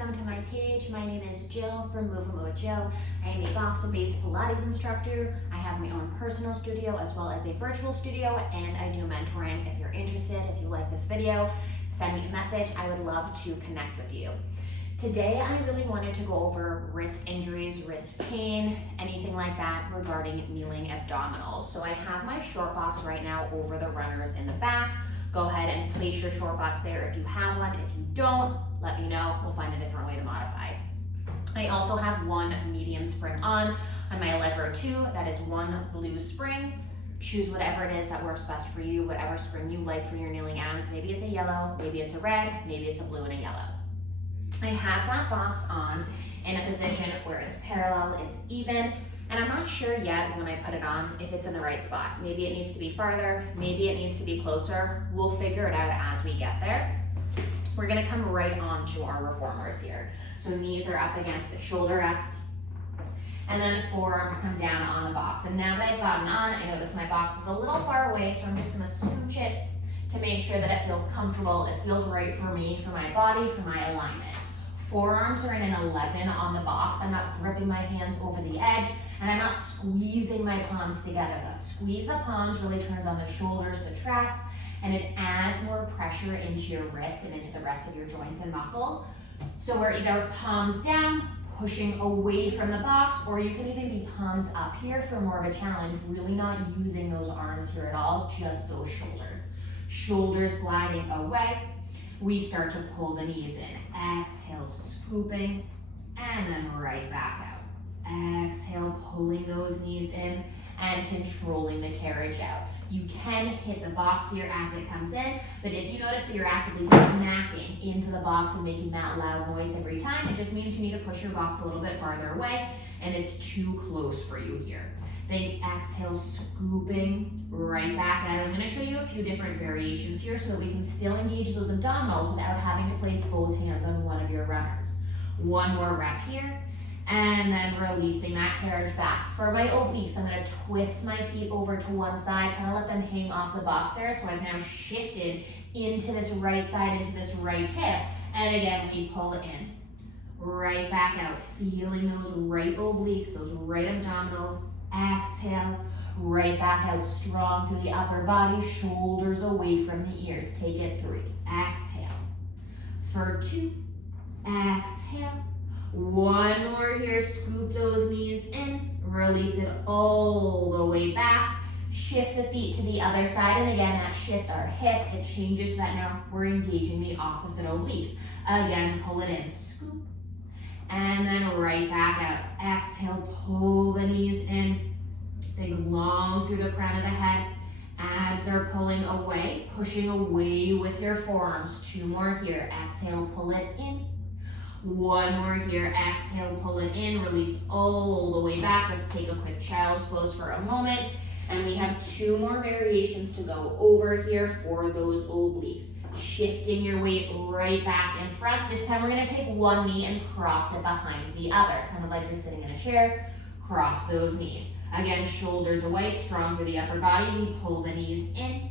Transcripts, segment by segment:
welcome to my page. My name is Jill from Movement with Jill. I am a Boston-based Pilates instructor. I have my own personal studio as well as a virtual studio, and I do mentoring. If you're interested, if you like this video, send me a message. I would love to connect with you. Today, I really wanted to go over wrist injuries, wrist pain, anything like that regarding kneeling abdominals. So I have my short box right now over the runners in the back. Go ahead and place your short box there if you have one. If you don't, let me know. We'll find a different way to modify. I also have one medium spring on my leg row 2. That is one blue spring. Choose whatever it is that works best for you, whatever spring you like for your kneeling abs. Maybe it's a yellow, maybe it's a red, maybe it's a blue and a yellow. I have that box on in a position where it's parallel, it's even, and I'm not sure yet when I put it on if it's in the right spot. Maybe it needs to be farther, maybe it needs to be closer. We'll figure it out as we get there. We're gonna come right on to our reformers here. So knees are up against the shoulder rest, and then forearms come down on the box. And now that I've gotten on, I notice my box is a little far away, so I'm just gonna scooch it to make sure that it feels comfortable, it feels right for me, for my body, for my alignment. Forearms are in an 11 on the box. I'm not gripping my hands over the edge, and I'm not squeezing my palms together. That squeeze the palms really turns on the shoulders, the traps, and it adds more pressure into your wrist and into the rest of your joints and muscles. So we're either palms down, pushing away from the box, or you can even be palms up here for more of a challenge, really not using those arms here at all, just those shoulders. Shoulders gliding away. We start to pull the knees in. Exhale, scooping, and then right back out. Exhale, pulling those knees in and controlling the carriage out. You can hit the box here as it comes in, but if you notice that you're actively smacking into the box and making that loud noise every time, it just means you need to push your box a little bit farther away and it's too close for you here. Think exhale, scooping right back out. I'm going to show you a few different variations here so that we can still engage those abdominals without having to place both hands on one of your runners. One more rep here, and then releasing that carriage back. For my obliques, I'm going to twist my feet over to one side, kind of let them hang off the box there. So I've now shifted into this right side, into this right hip, and again, we pull it in. Right back out, feeling those right obliques, those right abdominals. Exhale, right back out strong through the upper body, shoulders away from the ears. Take it 3. Exhale. For 2. Exhale. One more here. Scoop those knees in. Release it all the way back. Shift the feet to the other side. And again, that shifts our hips. It changes so that now we're engaging the opposite obliques. Again, pull it in. Scoop. And then right back out. Exhale, pull the knees in. Think long through the crown of the head. Abs are pulling away, pushing away with your forearms. 2 more here. Exhale, pull it in. 1 more here. Exhale, pull it in. Release all the way back. Let's take a quick child's pose for a moment. And we have 2 more variations to go over here for those obliques. Shifting your weight right back in front. This time we're going to take one knee and cross it behind the other, kind of like you're sitting in a chair. Cross those knees. Again, shoulders away, strong through the upper body. We pull the knees in,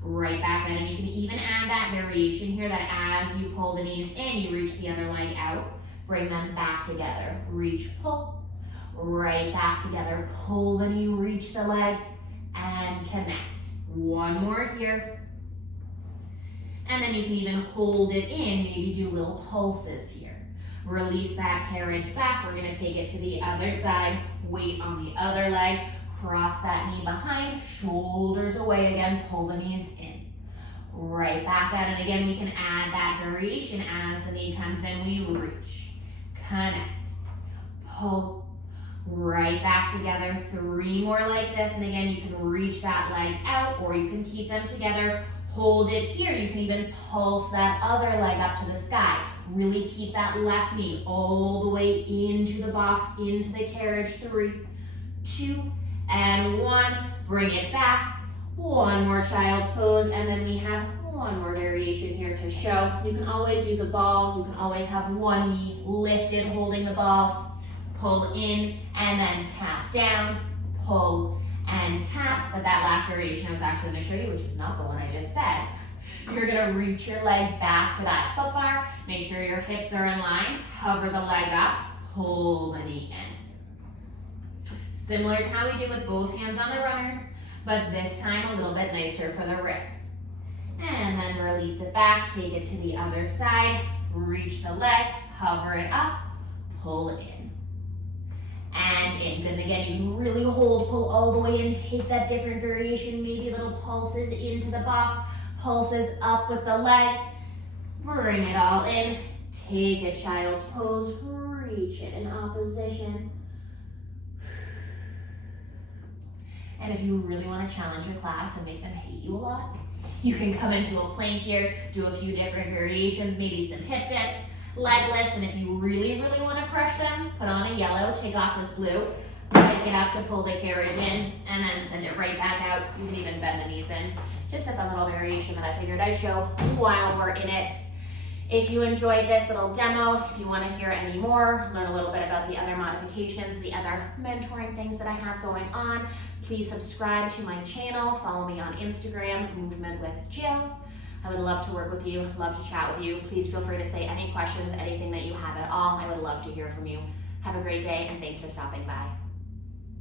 right back out. And you can even add that variation here that as you pull the knees in, you reach the other leg out. Bring them back together. Reach, pull, right back together. Pull the knee, reach the leg, and connect. 1 more here. And then you can even hold it in, maybe do little pulses here. Release that carriage back. We're gonna take it to the other side. Weight on the other leg. Cross that knee behind. Shoulders away again. Pull the knees in. Right back out. And again, we can add that variation as the knee comes in. We reach. Connect. Pull. Right back together. 3 more like this. And again, you can reach that leg out or you can keep them together. Hold it here. You can even pulse that other leg up to the sky. Really keep that left knee all the way into the box, into the carriage. 3, 2, and 1. Bring it back. 1 more child's pose, and then we have 1 more variation here to show. You can always use a ball. You can always have one knee lifted, holding the ball. Pull in, and then tap down. Pull and tap. But that last variation I was actually going to show you, which is not the one I just said. You're gonna reach your leg back for that foot bar. Make sure your hips are in line. Hover the leg up, pull the knee in. Similar to how we do with both hands on the runners, but this time a little bit nicer for the wrists. And then release it back, take it to the other side, reach the leg, hover it up, pull it in. And in. Then again, you can really hold, pull all the way in, take that different variation, maybe little pulses into the box, pulses up with the leg, bring it all in, take a child's pose, reach it in opposition. And if you really want to challenge your class and make them hate you a lot, you can come into a plank here, do a few different variations, maybe some hip dips, leg lifts, and if you really, really want to crush them, put on a yellow, take off this blue, pick it up to pull the carriage in, and then send it right back out. You can even bend the knees in. Just a fun little variation that I figured I'd show while we're in it. If you enjoyed this little demo, if you want to hear any more, learn a little bit about the other modifications, the other mentoring things that I have going on, please subscribe to my channel, follow me on Instagram, Movement with Jill. I would love to work with you, love to chat with you. Please feel free to say any questions, anything that you have at all. I would love to hear from you. Have a great day and thanks for stopping by.